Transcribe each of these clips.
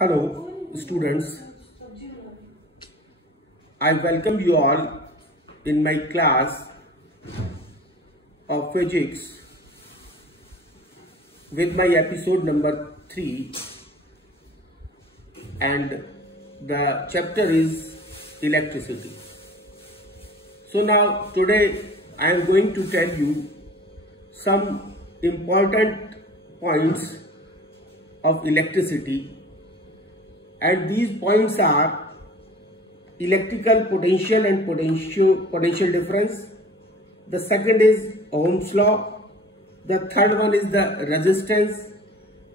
Hello students, I welcome you all in my class of physics with my episode number 3, and the chapter is electricity. So now today I am going to tell you some important points of electricity, and these points are electrical potential and potential difference. The second is Ohm's law. The third one is the resistance,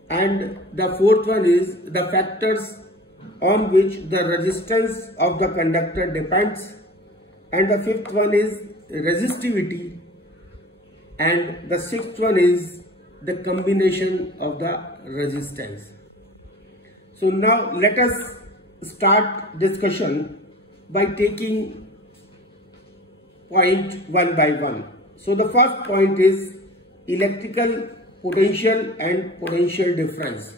and the fourth one is the factors on which the resistance of the conductor depends, and the fifth one is resistivity, and the sixth one is the combination of the resistance. So now let us start discussion by taking point one by one. So the first point is electrical potential and potential difference.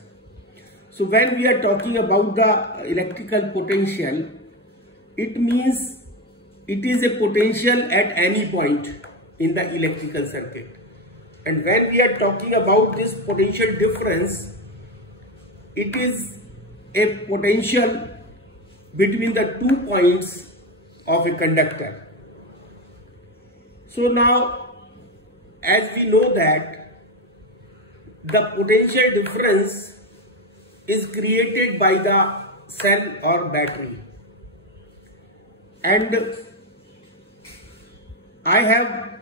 So when we are talking about the electrical potential, it means it is a potential at any point in the electrical circuit. And when we are talking about this potential difference, it is a potential between the 2 points of a conductor. So now, as we know that the potential difference is created by the cell or battery, and I have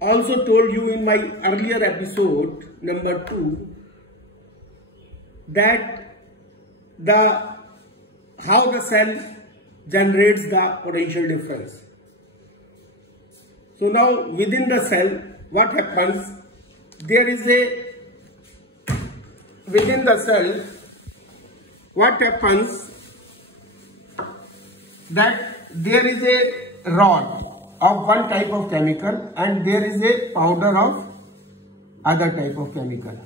also told you in my earlier episode number 2 that how the cell generates the potential difference. So now within the cell, what happens? Within the cell, what happens that there is a rod of one type of chemical and there is a powder of other type of chemical.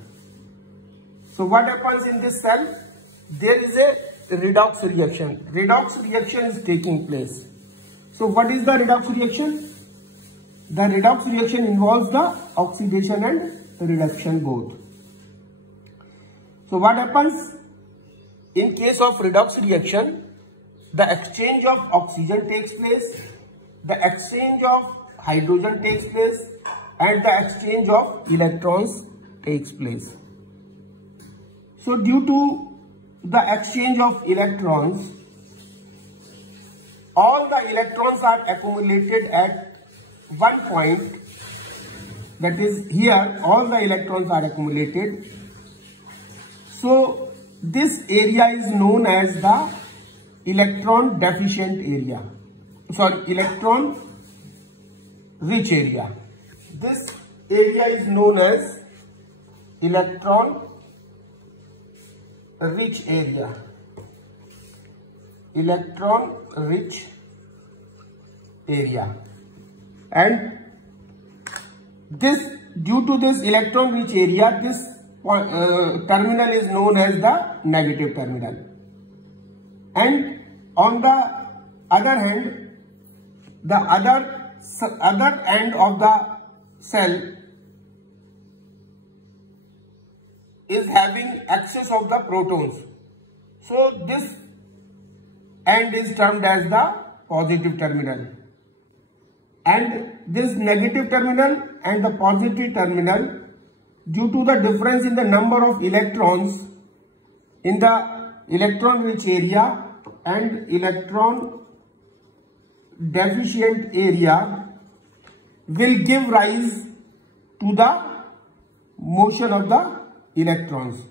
So what happens in this cell? There is a redox reaction. Redox reaction is taking place. So what is the redox reaction? The redox reaction involves the oxidation and reduction both. So what happens in case of redox reaction? The exchange of oxygen takes place, the exchange of hydrogen takes place, and the exchange of electrons takes place. So due to the exchange of electrons, all the electrons are accumulated at one point, that is here all the electrons are accumulated. So this area is known as the electron deficient area, electron rich area. This area is known as electron rich area, electron rich area, and this, due to this electron rich area, this terminal is known as the negative terminal, and on the other hand, the other end of the cell is having excess of the protons. So this end is termed as the positive terminal, and this negative terminal and the positive terminal, due to the difference in the number of electrons in the electron rich area and electron deficient area, will give rise to the motion of the electrons.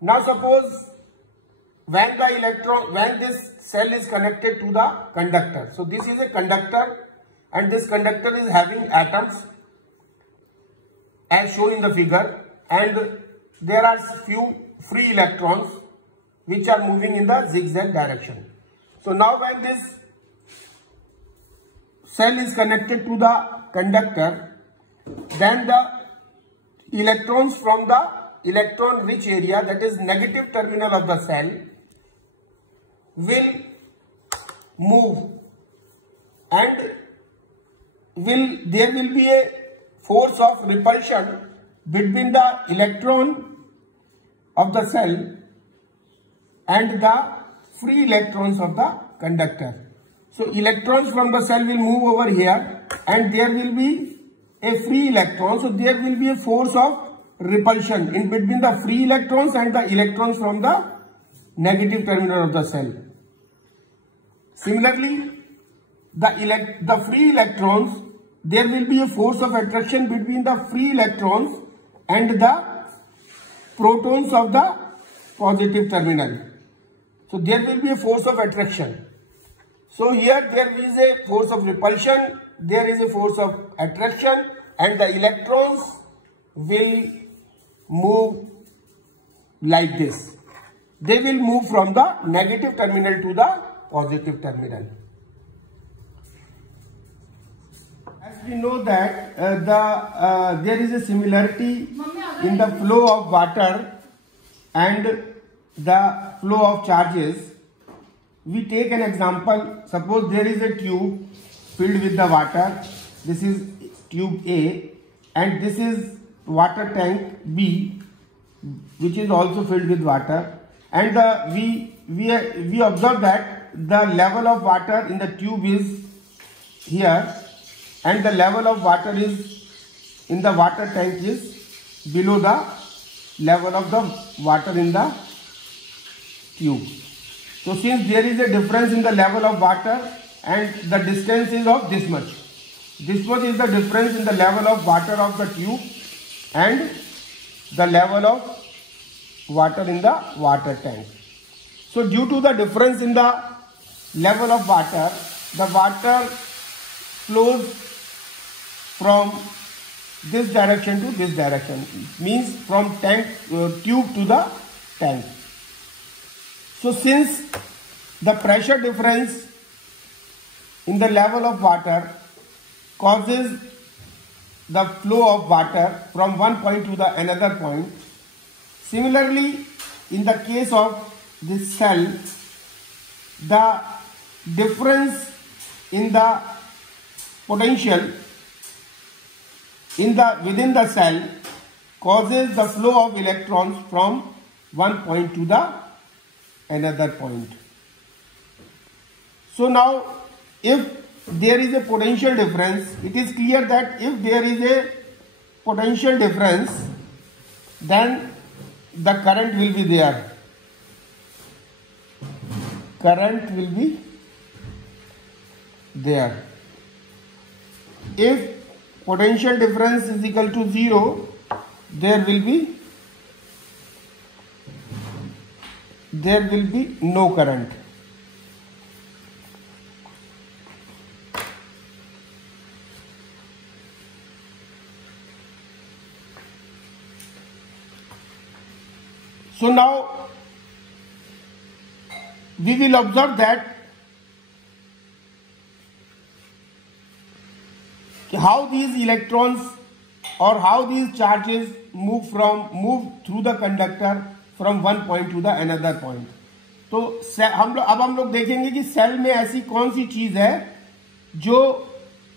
Now suppose when this cell is connected to the conductor. So this is a conductor, and this conductor is having atoms as shown in the figure, and there are few free electrons which are moving in the zigzag direction. So now when this cell is connected to the conductor, then the electrons from the electron rich area, that is negative terminal of the cell, will move, and there will be a force of repulsion between the electron of the cell and the free electrons of the conductor. So electrons from the cell will move over here, and there will be a free electron. So there will be a force of repulsion in between the free electrons and the electrons from the negative terminal of the cell. Similarly, the free electrons, there will be a force of attraction between the free electrons and the protons of the positive terminal. So there will be a force of attraction. So here there is a force of repulsion, there is a force of attraction, and the electrons will move like this. They will move from the negative terminal to the positive terminal. As we know that there is a similarity in the flow of water and the flow of charges. We take an example. Suppose there is a tube filled with the water. This is tube A, and this is water tank B, which is also filled with water. And we observe that the level of water in the tube is here, and the level of water is in the water tank is below the level of the water in the tube. So since there is a difference in the level of water and the distance is of this much, this much is the difference in the level of water of the tube and the level of water in the water tank. So due to the difference in the level of water, the water flows from this direction to this direction, means from tube to the tank. So since the pressure difference in the level of water causes the flow of water from one point to the another point, similarly in the case of this cell, the difference in the potential within the cell causes the flow of electrons from one point to the another point. So now if there is a potential difference, it is clear that if there is a potential difference, then the current will be there. Current will be there. If potential difference is equal to 0, there will be no current. So now we will observe that how these electrons or how these charges move through the conductor from one point to the another point. तो अब हम लोग देखेंगे कि cell में ऐसी कौन सी चीज है जो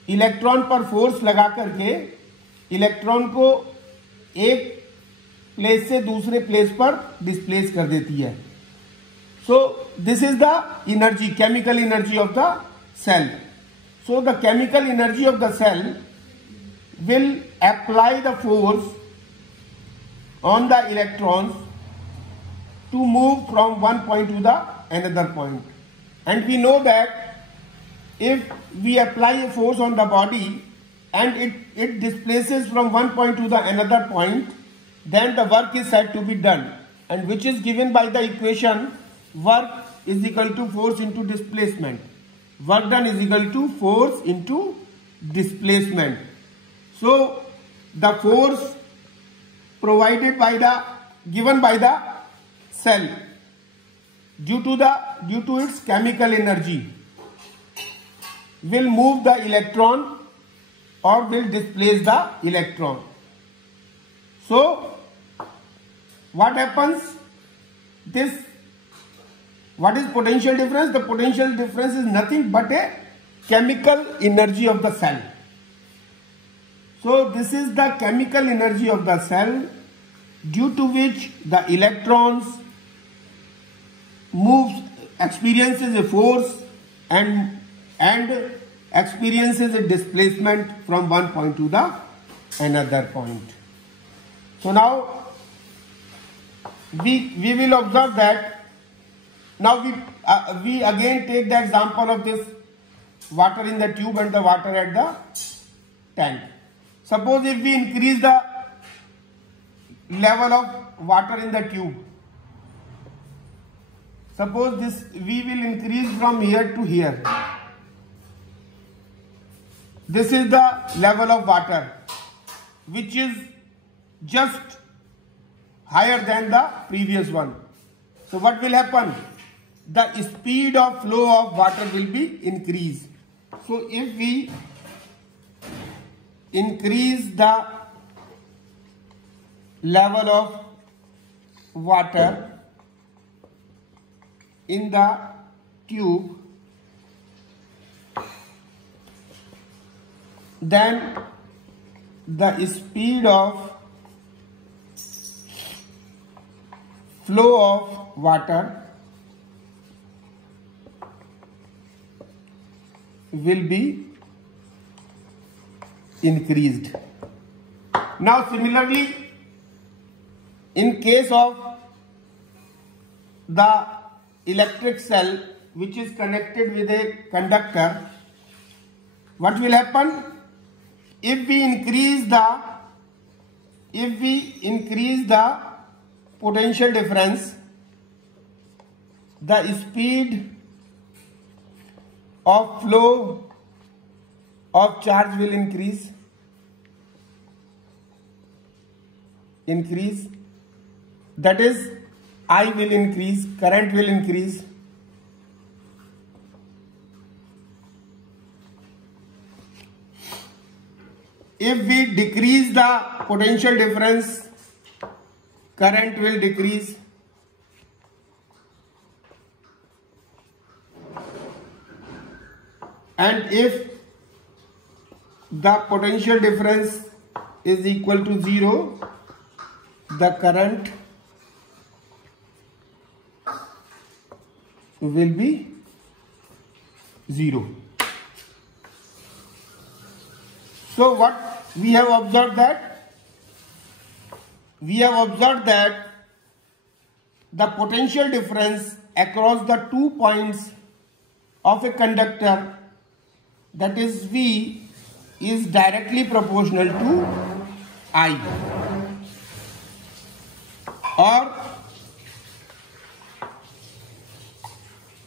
इलेक्ट्रॉन पर फोर्स लगा करके इलेक्ट्रॉन को एक प्लेस से दूसरे प्लेस पर डिस्प्लेस कर देती है. So this is the energy, chemical energy of the cell. So the chemical energy of the cell will apply the force on the electrons to move from one point to the another point. And we know that if we apply a force on the body and it displaces from one point to the another point, then the work is said to be done, and which is given by the equation work is equal to force into displacement. Work done is equal to force into displacement. So the force provided given by the cell due to its chemical energy will move the electron or will displace the electron. So what happens? What is potential difference? The potential difference is nothing but a chemical energy of the cell. So this is the chemical energy of the cell, due to which the electrons experiences a force and experiences a displacement from one point to the another point. So now we will observe that. Now we again take the example of this water in the tube and the water at the tank. Suppose if we increase the level of water in the tube, suppose this we will increase from here to here. This is the level of water which is just higher than the previous one. So what will happen? The speed of flow of water will be increased. So if we increase the level of water in the tube, then the speed of flow of water will be increased. Now similarly, in case of the electric cell which is connected with a conductor, what will happen? If we increase the potential difference, the speed of flow of charge will increase. That is, I will increase, current will increase. If we decrease the potential difference, current will decrease. And if the potential difference is equal to 0, the current will be 0. So what we have observed that? We have observed that the potential difference across the 2 points of a conductor, that is V, is directly proportional to I, or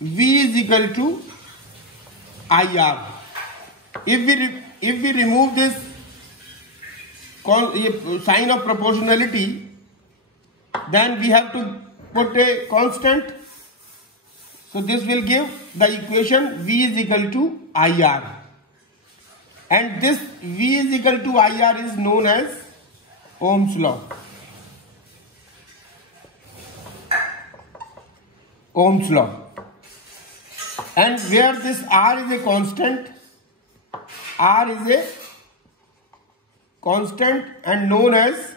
V is equal to IR. If we remove this sign of proportionality, then we have to put a constant. So this will give the equation V is equal to IR. And this V is equal to IR is known as Ohm's law. Ohm's law. And where this R is a constant, R is a constant and known as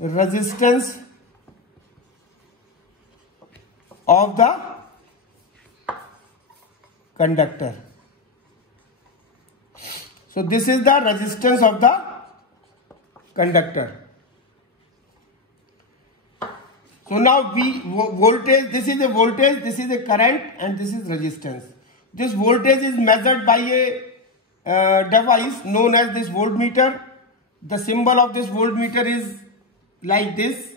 resistance of the conductor. So this is the resistance of the conductor. So now voltage, this is a voltage, this is a current, and this is resistance. This voltage is measured by a device known as this voltmeter. The symbol of this voltmeter is like this.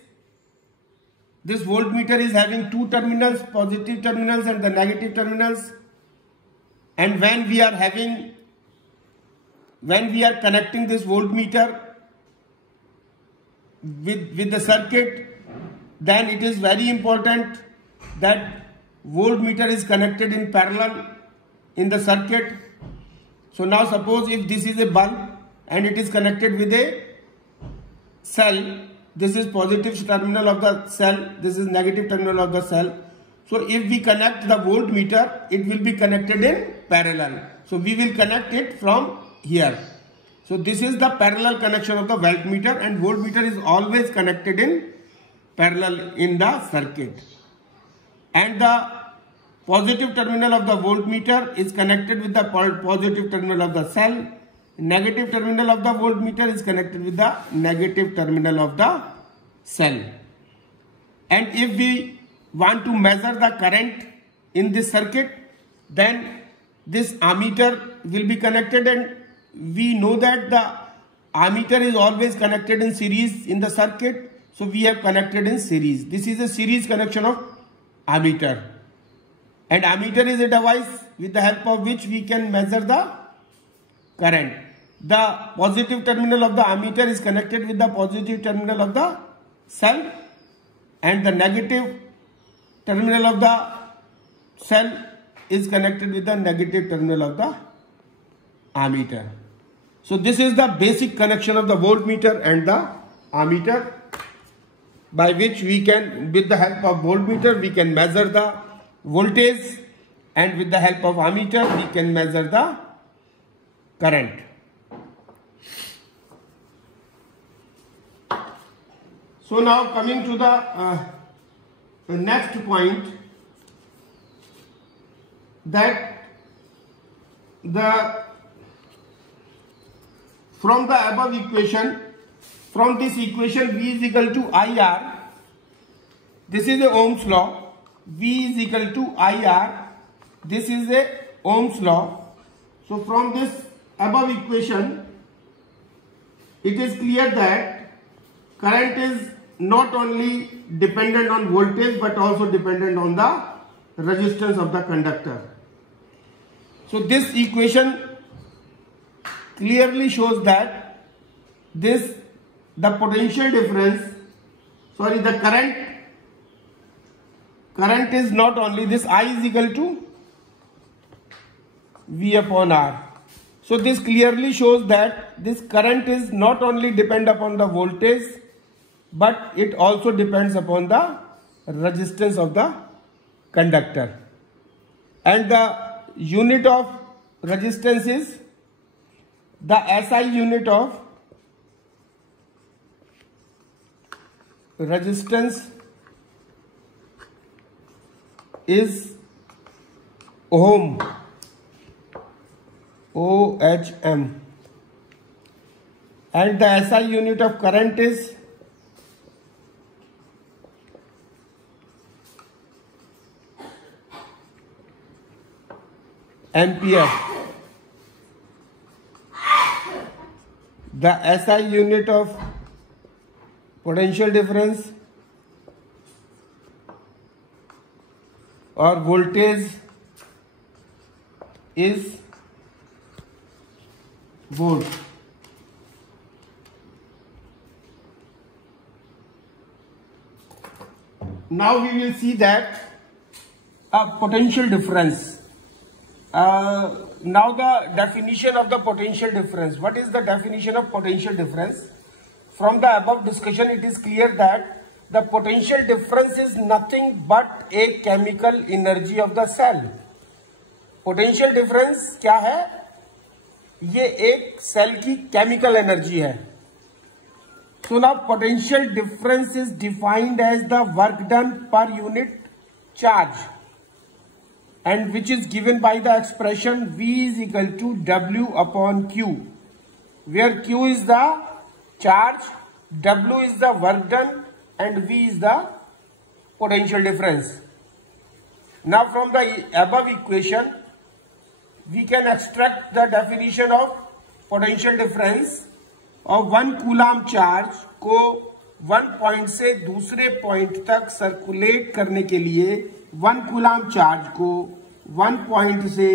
This voltmeter is having two terminals, positive terminals and the negative terminals. And when we are connecting this voltmeter with the circuit, then it is very important that voltmeter is connected in parallel in the circuit. So now suppose if this is a bulb and it is connected with a cell. This is positive terminal of the cell, this is negative terminal of the cell. So if we connect the voltmeter, it will be connected in parallel. So we will connect it from here. So this is the parallel connection of the voltmeter, and voltmeter is always connected in parallel in the circuit. And the positive terminal of the voltmeter is connected with the positive terminal of the cell. Negative terminal of the voltmeter is connected with the negative terminal of the cell. And if we want to measure the current in this circuit, then this ammeter will be connected, and we know that the ammeter is always connected in series in the circuit. So we have connected in series. This is a series connection of ammeter. And ammeter is a device with the help of which we can measure the current. The positive terminal of the ammeter is connected with the positive terminal of the cell, and the negative terminal of the cell is connected with the negative terminal of the ammeter. So this is the basic connection of the voltmeter and the ammeter, by which we can, with the help of voltmeter, we can measure the voltage, and with the help of ammeter we can measure the current. So now coming to the next point, that from the above equation, from this equation V is equal to IR, this is a Ohm's law, V is equal to IR, this is a Ohm's law. So from this above equation, it is clear that current is not only dependent on voltage but also dependent on the resistance of the conductor. So this equation clearly shows that the potential difference, the current is not only this, I is equal to V upon R. So this clearly shows that this current is not only depend upon the voltage, but it also depends upon the resistance of the conductor. And the unit of resistance is, the SI unit of resistance is ohm, OHM, and the SI unit of current is ampere. The SI unit of potential difference or voltage is volt. Now we will see that a potential difference. Now the definition of the potential difference. What is the definition of potential difference? From the above discussion, it is clear that the potential difference is nothing but a chemical energy of the cell. Potential difference क्या है? ये एक cell की chemical energy है. So now potential difference is defined as the work done per unit charge, and which is given by the expression V is equal to W upon Q, where Q is the charge, W is the work done, and V is the potential difference. Now from the above equation, we can extract the definition of potential difference of 1 coulomb charge को 1 point से दूसरे point तक circulate करने के लिए 1 coulomb charge को 1 point से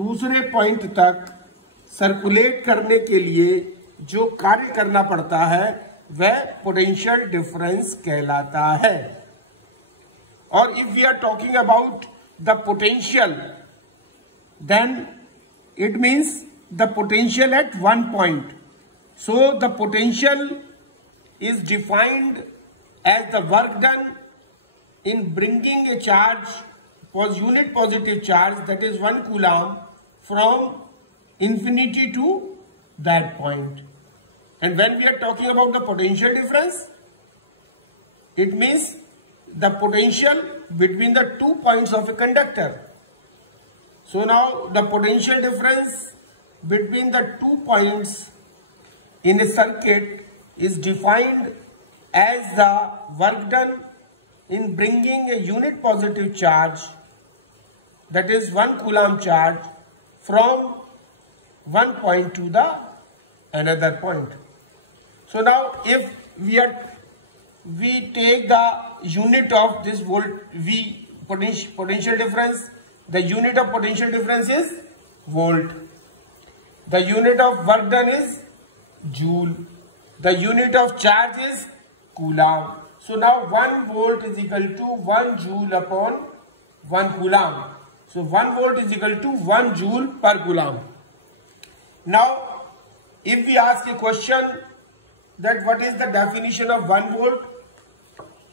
दूसरे पॉइंट तक सर्कुलेट करने के लिए जो कार्य करना पड़ता है वह पोटेंशियल डिफरेंस कहलाता है. और if we are talking about the potential, then it means the potential at 1 point. So the potential is defined as the work done in bringing a charge, unit positive charge, that is 1 coulomb, from infinity to that point. And when we are talking about the potential difference, it means the potential between the 2 points of a conductor. So now the potential difference between the 2 points in a circuit is defined as the work done in bringing a unit positive charge, that is 1 coulomb charge, from one point to the another point. So now if we take the unit of this potential difference, the unit of potential difference is volt. The unit of work done is joule. The unit of charge is coulomb. So now 1 volt is equal to 1 joule upon 1 coulomb. So 1 volt is equal to 1 joule per coulomb. Now if we ask a question that what is the definition of 1 volt?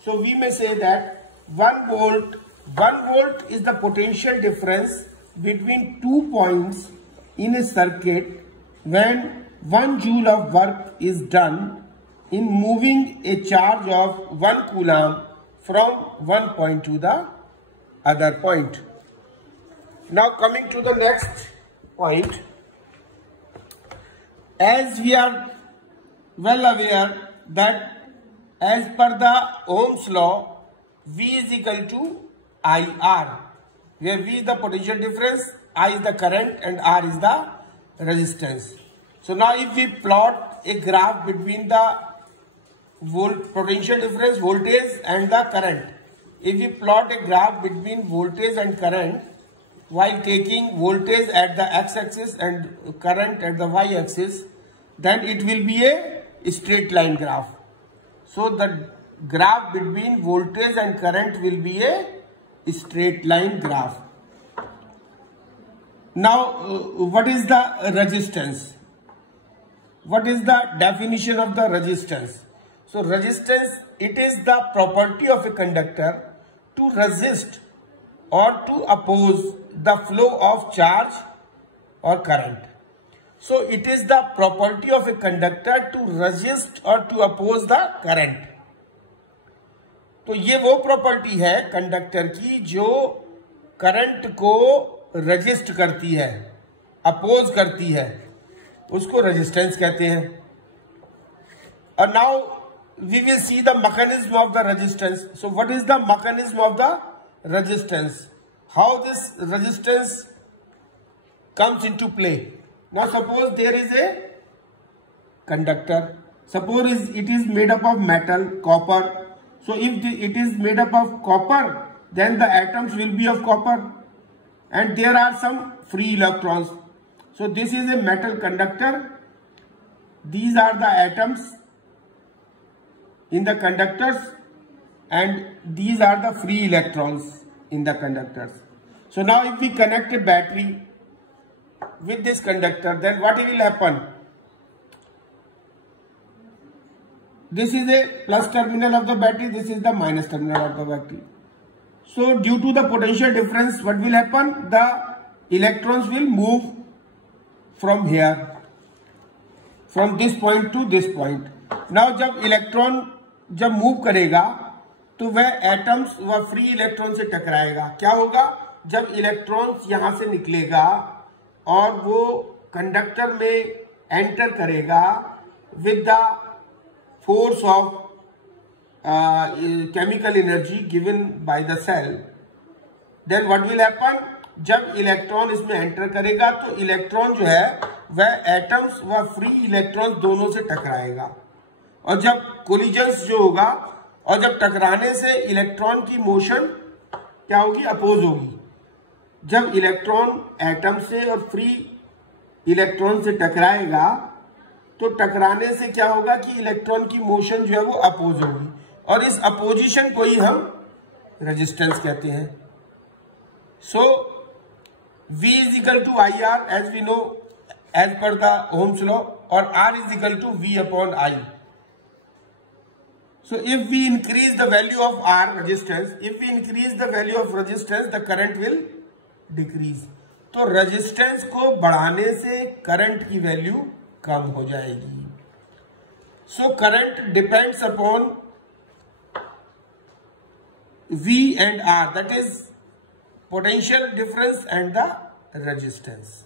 So we may say that 1 volt is the potential difference between 2 points in a circuit when 1 joule of work is done in moving a charge of 1 coulomb from one point to the other point. Now coming to the next point, as we are well aware that as per the Ohm's law, V is equal to IR, where V is the potential difference, I is the current and R is the resistance. So now if we plot a graph between the potential difference, voltage and the current, if we plot a graph between voltage and current while taking voltage at the x-axis and current at the y-axis, then it will be a straight line graph. So the graph between voltage and current will be a straight line graph. Now what is the resistance? What is the definition of the resistance? So resistance, it is the property of a conductor to resist or to oppose the flow of charge or current. So it is the property of a conductor to resist or to oppose the current. तो ये वो property है conductor की जो current को resist करती है, oppose करती है, उसको रेजिस्टेंस कहते हैं. और now we will see the mechanism of the resistance. So what is the mechanism of the resistance? How this resistance comes into play? Now suppose there is a conductor. Suppose it is made up of metal, copper. So if it is made up of copper, then the atoms will be of copper. And there are some free electrons. So this is a metal conductor. These are the atoms in the conductors and these are the free electrons in the conductors. So now if we connect a battery with this conductor, then what will happen? This is a plus terminal of the battery, this is the minus terminal of the battery. So due to the potential difference, what will happen? The electrons will move from here, from this point to this point. Now जब electron जब move करेगा तो वह atoms वह free electron से टकराएगा. क्या होगा? जब इलेक्ट्रॉन्स यहां से निकलेगा और वो कंडक्टर में एंटर करेगा with the force of chemical energy given by the cell, then what will happen? जब इलेक्ट्रॉन इसमें एंटर करेगा तो इलेक्ट्रॉन जो है वह एटम्स व फ्री इलेक्ट्रॉन्स दोनों से टकराएगा. और जब कोलिजन्स जो होगा और जब टकराने से इलेक्ट्रॉन की मोशन क्या होगी? अपोज होगी. जब इलेक्ट्रॉन एटम से और फ्री इलेक्ट्रॉन से टकराएगा तो टकराने से क्या होगा कि इलेक्ट्रॉन की मोशन जो है वो अपोज होगी और इस अपोजिशन को ही हम रेजिस्टेंस कहते हैं. सो V is equal to IR as we know as per the Ohm's law. और R is equal to V upon I. So if we increase the value of R resistance, the current will decrease. तो resistance को बढ़ाने से current की value कम हो जाएगी. So current depends upon V and R, that is potential difference and the resistance.